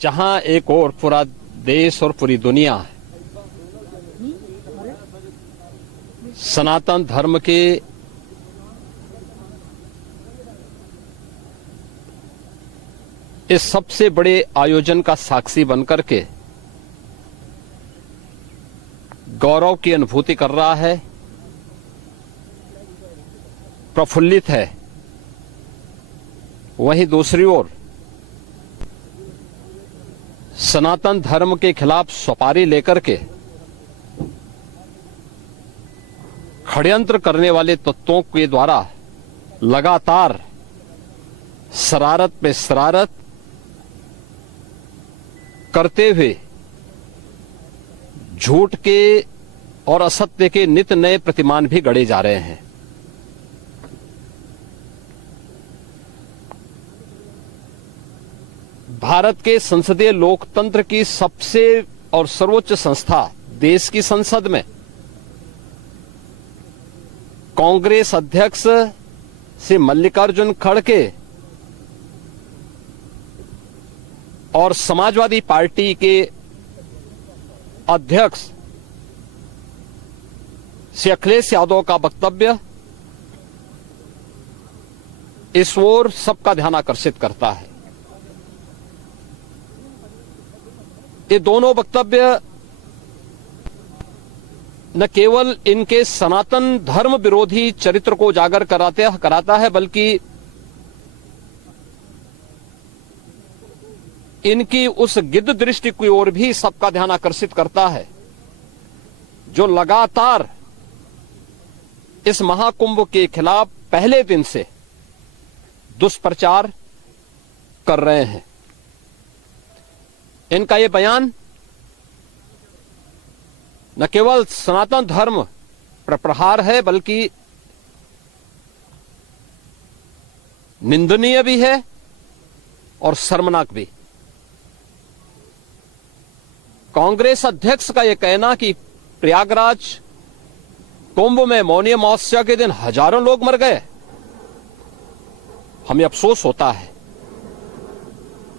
जहां एक और पूरा देश और पूरी दुनिया सनातन धर्म के इस सबसे बड़े आयोजन का साक्षी बनकर के गौरव की अनुभूति कर रहा है, प्रफुल्लित है, वहीं दूसरी ओर सनातन धर्म के खिलाफ सपारी लेकर के षड्यंत्र करने वाले तत्वों के द्वारा लगातार शरारत पे शरारत करते हुए झूठ के और असत्य के नित नए प्रतिमान भी गढ़े जा रहे हैं। भारत के संसदीय लोकतंत्र की सबसे और सर्वोच्च संस्था देश की संसद में कांग्रेस अध्यक्ष श्री मल्लिकार्जुन खड़गे और समाजवादी पार्टी के अध्यक्ष श्री अखिलेश यादव का वक्तव्य इस ओर सबका ध्यान आकर्षित करता है। ये दोनों वक्तव्य न केवल इनके सनातन धर्म विरोधी चरित्र को उजागर कराता है, बल्कि इनकी उस गिद्ध दृष्टि की ओर भी सबका ध्यान आकर्षित करता है जो लगातार इस महाकुंभ के खिलाफ पहले दिन से दुष्प्रचार कर रहे हैं। इनका ये बयान न केवल सनातन धर्म पर प्रहार है, बल्कि निंदनीय भी है और शर्मनाक भी। कांग्रेस अध्यक्ष का यह कहना कि प्रयागराज कुंभ में मौनी अमावस्या के दिन हजारों लोग मर गए, हमें अफसोस होता है।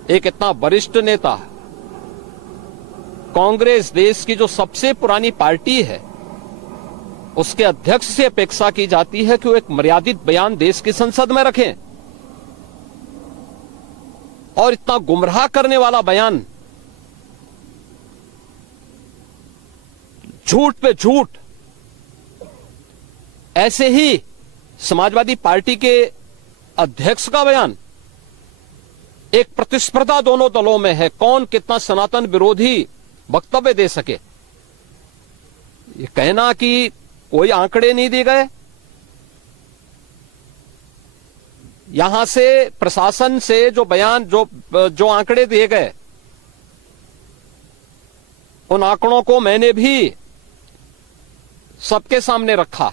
एक इतना वरिष्ठ नेता, कांग्रेस देश की जो सबसे पुरानी पार्टी है, उसके अध्यक्ष से अपेक्षा की जाती है कि वो एक मर्यादित बयान देश की संसद में रखें, और इतना गुमराह करने वाला बयान, झूठ पे झूठ। ऐसे ही समाजवादी पार्टी के अध्यक्ष का बयान, एक प्रतिस्पर्धा दोनों दलों में है, कौन कितना सनातन विरोधी वक्तव्य दे सके। ये कहना कि कोई आंकड़े नहीं दिए गए, यहां से प्रशासन से जो बयान जो आंकड़े दिए गए, उन आंकड़ों को मैंने भी सबके सामने रखा।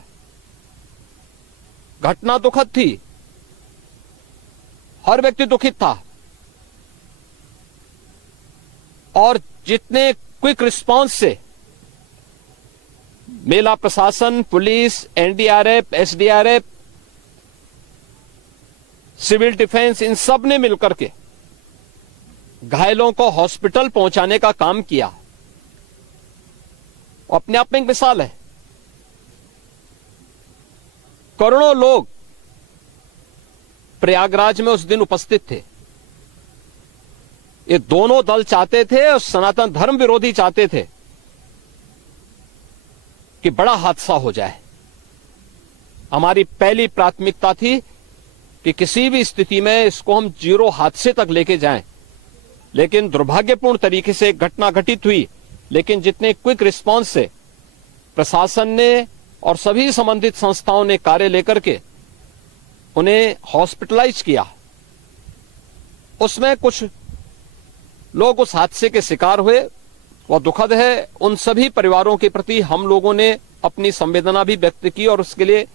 घटना दुखद थी, हर व्यक्ति दुखित था, और जितने क्विक रिस्पांस से मेला प्रशासन, police, NDRF, SDRF, civil defence, इन सब ने मिलकर के घायलों को हॉस्पिटल पहुंचाने का काम किया, अपने आप में एक मिसाल है। करोड़ों लोग प्रयागराज में उस दिन उपस्थित थे। ये दोनों दल चाहते थे और सनातन धर्म विरोधी चाहते थे कि बड़ा हादसा हो जाए। हमारी पहली प्राथमिकता थी कि किसी भी स्थिति में इसको हम जीरो हादसे तक लेके जाएं, लेकिन दुर्भाग्यपूर्ण तरीके से घटना घटित हुई। लेकिन जितने क्विक रिस्पांस से प्रशासन ने और सभी संबंधित संस्थाओं ने कार्य लेकर के उन्हें हॉस्पिटलाइज किया, उसमें कुछ लोग उस हादसे के शिकार हुए, वह दुखद है। उन सभी परिवारों के प्रति हम लोगों ने अपनी संवेदना भी व्यक्त की और उसके लिए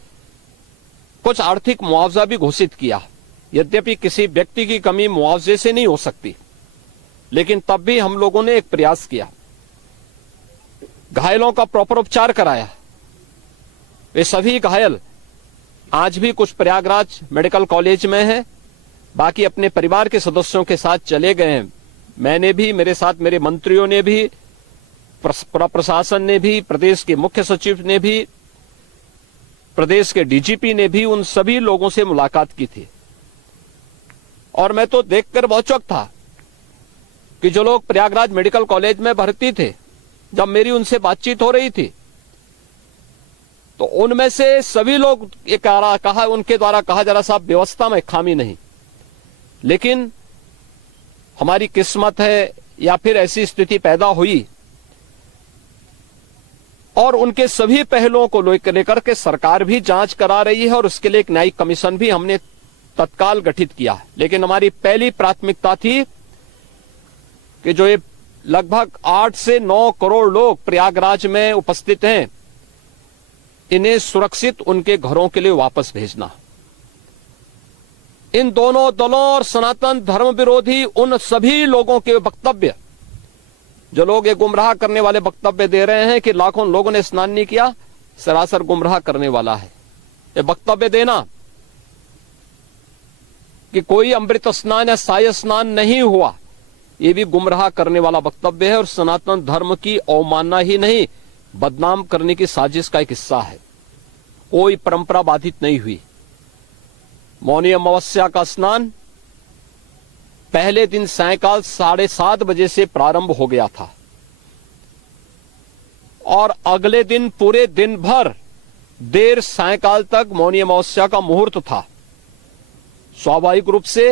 कुछ आर्थिक मुआवजा भी घोषित किया। यद्यपि किसी व्यक्ति की कमी मुआवजे से नहीं हो सकती, लेकिन तब भी हम लोगों ने एक प्रयास किया, घायलों का प्रॉपर उपचार कराया। वे सभी घायल आज भी कुछ प्रयागराज मेडिकल कॉलेज में हैं, बाकी अपने परिवार के सदस्यों के साथ चले गए हैं मैंने भी, मेरे साथ मेरे मंत्रियों ने भी, प्रशासन ने भी, प्रदेश के मुख्य सचिव ने भी, प्रदेश के डीजीपी ने भी उन सभी लोगों से मुलाकात की थी। और मैं तो देखकर बहुत चौंक था कि जो लोग प्रयागराज मेडिकल कॉलेज में भर्ती थे, जब मेरी उनसे बातचीत हो रही थी, तो उनमें से सभी लोग ये कहा, उनके द्वारा कहा जा रहा, साहब व्यवस्था में खामी नहीं, लेकिन हमारी किस्मत है या फिर ऐसी स्थिति पैदा हुई। और उनके सभी पहलुओं को लेकर के सरकार भी जांच करा रही है और उसके लिए एक न्यायिक कमीशन भी हमने तत्काल गठित किया। लेकिन हमारी पहली प्राथमिकता थी कि जो ये लगभग 8 से 9 करोड़ लोग प्रयागराज में उपस्थित हैं, इन्हें सुरक्षित उनके घरों के लिए वापस भेजना। इन दोनों दलों और सनातन धर्म विरोधी उन सभी लोगों के वक्तव्य, जो लोग ये गुमराह करने वाले वक्तव्य दे रहे हैं कि लाखों लोगों ने स्नान नहीं किया, सरासर गुमराह करने वाला है। ये वक्तव्य देना कि कोई अमृत स्नान या साय स्नान नहीं हुआ, ये भी गुमराह करने वाला वक्तव्य है और सनातन धर्म की अवमानना ही नहीं, बदनाम करने की साजिश का एक हिस्सा है। कोई परंपरा बाधित नहीं हुई। मौनी अमावस्या का स्नान पहले दिन सायकाल 7:30 बजे से प्रारंभ हो गया था और अगले दिन पूरे दिन भर देर सायकाल तक मौनी अमावस्या का मुहूर्त था। स्वाभाविक रूप से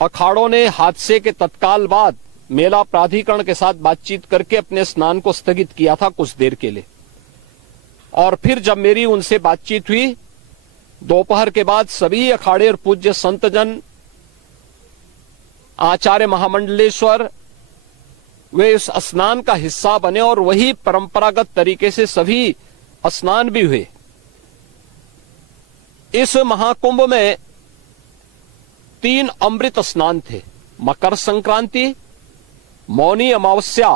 अखाड़ों ने हादसे के तत्काल बाद मेला प्राधिकरण के साथ बातचीत करके अपने स्नान को स्थगित किया था कुछ देर के लिए। और फिर जब मेरी उनसे बातचीत हुई दोपहर के बाद, सभी अखाड़े और पूज्य संतजन, आचार्य महामंडलेश्वर, वे इस स्नान का हिस्सा बने और वही परंपरागत तरीके से सभी स्नान भी हुए। इस महाकुंभ में 3 अमृत स्नान थे, मकर संक्रांति, मौनी अमावस्या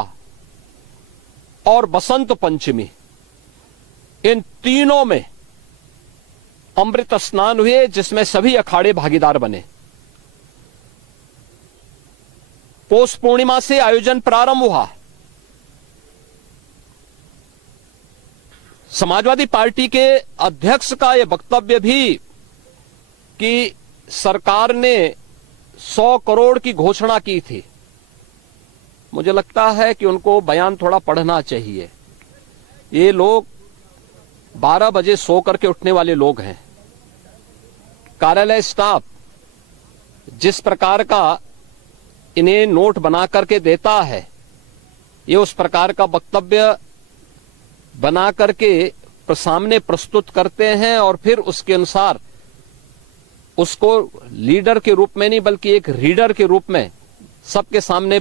और बसंत पंचमी। इन तीनों में अमृत स्नान हुए जिसमें सभी अखाड़े भागीदार बने। पौष पूर्णिमा से आयोजन प्रारंभ हुआ। समाजवादी पार्टी के अध्यक्ष का यह वक्तव्य भी कि सरकार ने 100 करोड़ की घोषणा की थी, मुझे लगता है कि उनको बयान थोड़ा पढ़ना चाहिए। ये लोग 12 बजे सो करके उठने वाले लोग हैं। कार्यालय स्टाफ जिस प्रकार का इन्हें नोट बना करके देता है, ये उस प्रकार का वक्तव्य बना करके सामने प्रस्तुत करते हैं और फिर उसके अनुसार उसको लीडर के रूप में नहीं बल्कि एक रीडर के रूप में सबके सामने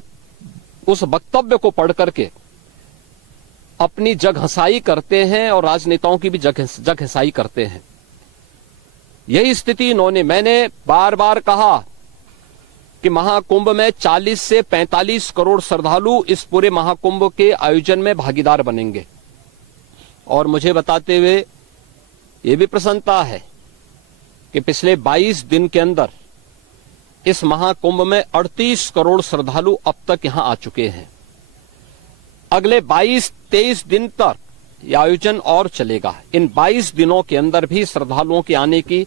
उस वक्तव्य को पढ़ करके अपनी जगहंसाई करते हैं और राजनेताओं की भी जगहंसाई करते हैं। यही स्थिति मैंने बार बार कहा कि महाकुंभ में 40 से 45 करोड़ श्रद्धालु इस पूरे महाकुंभ के आयोजन में भागीदार बनेंगे। और मुझे बताते हुए ये भी प्रसन्नता है कि पिछले 22 दिन के अंदर इस महाकुंभ में 38 करोड़ श्रद्धालु अब तक यहां आ चुके हैं। अगले 22-23 दिन तक यह आयोजन और चलेगा। इन 22 दिनों के अंदर भी श्रद्धालुओं के आने की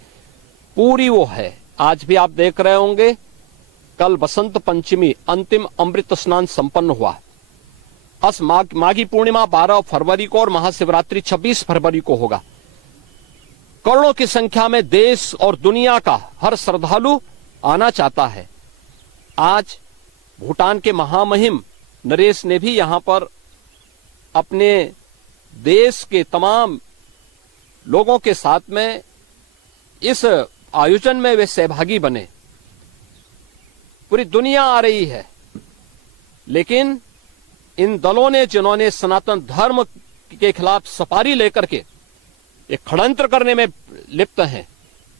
पूरी वो है। आज भी आप देख रहे होंगे, कल बसंत पंचमी अंतिम अमृत स्नान संपन्न हुआ। माघी पूर्णिमा 12 फरवरी को और महाशिवरात्रि 26 फरवरी को होगा। करोड़ों की संख्या में देश और दुनिया का हर श्रद्धालु आना चाहता है। आज भूटान के महामहिम नरेश ने भी यहां पर अपने देश के तमाम लोगों के साथ में इस आयोजन में वे सहभागी बने। पूरी दुनिया आ रही है, लेकिन इन दलों ने जिन्होंने सनातन धर्म के खिलाफ सफारी लेकर के एक षड्यंत्र करने में लिप्त हैं,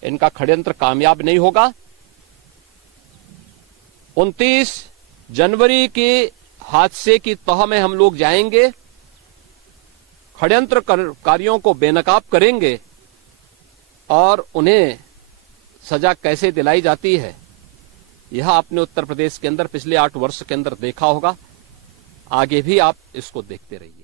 इनका षड्यंत्र कामयाब नहीं होगा। 29 जनवरी के हादसे की तह में हम लोग जाएंगे, षड्यंत्रकारियों को बेनकाब करेंगे और उन्हें सजा कैसे दिलाई जाती है यह आपने उत्तर प्रदेश के अंदर पिछले 8 वर्ष के अंदर देखा होगा, आगे भी आप इसको देखते रहिए।